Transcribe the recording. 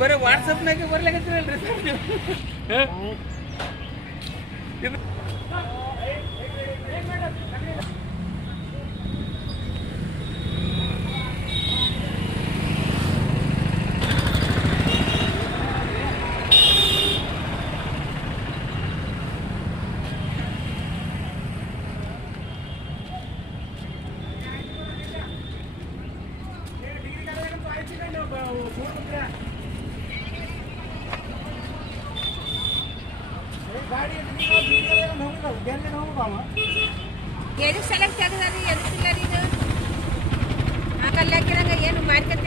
ಬರೀ ವಾಟ್ಸಪ್ನಾಗೆ ಬರ್ಲಿಕ್ಕಲ್ರಿ ಎದು ಸೆಲೆಕ್ಟ್ ಆಗಿದಾರೆ ಎದು ಇಲ್ಲ ಇದು ಆ ಕಲ್ಲಾಕಿರಂಗ ಏನು ಮಾರ್ಕೆಟ್